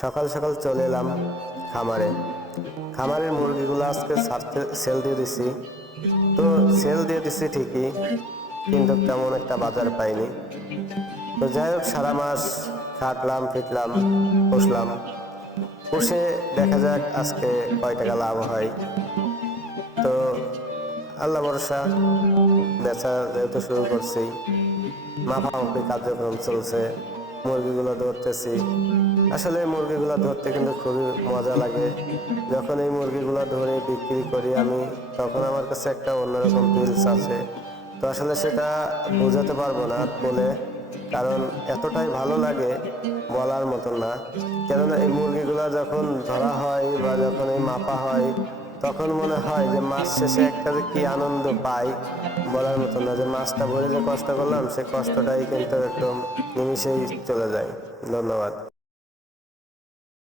সকাল সকাল চলে এলাম খামারে। খামারের মুরগিগুলো আজকে ছাড়তে সেল দিয়ে দিছি। তো সেল দিয়ে দিছি ঠিকই, কিন্তু তেমন একটা বাজার পাইনি। তো যাই হোক, সারা মাস খাটলাম, ফিটলাম, পুষলাম। পুষে দেখা যাক আজকে কয় টাকা লাভ হয়। তো আল্লাহ ভরসা, বেচা যেহেতু শুরু করছি মাফামাফি কার্যক্রম চলছে। মুরগিগুলো ধরতেছি। আসলে এই মুরগিগুলো ধরতে কিন্তু খুবই মজা লাগে। যখন এই মুরগিগুলো ধরে বিক্রি করি আমি, তখন আমার কাছে একটা অন্যরকম ফিলস আছে তো আসলে সেটা বোঝাতে পারব না বলে, কারণ এতটাই ভালো লাগে বলার মতন না। কেননা এই মুরগিগুলো যখন ধরা হয় বা যখন এই মাপা হয়, তখন মনে হয় যে মাছ শেষে একটা যে কি আনন্দ পাই বলার মতন না। যে মাছটা ভরে যে কষ্ট করলাম, সে কষ্টটাই কিন্তু একদম নিমিষেই চলে যায়। ধন্যবাদ।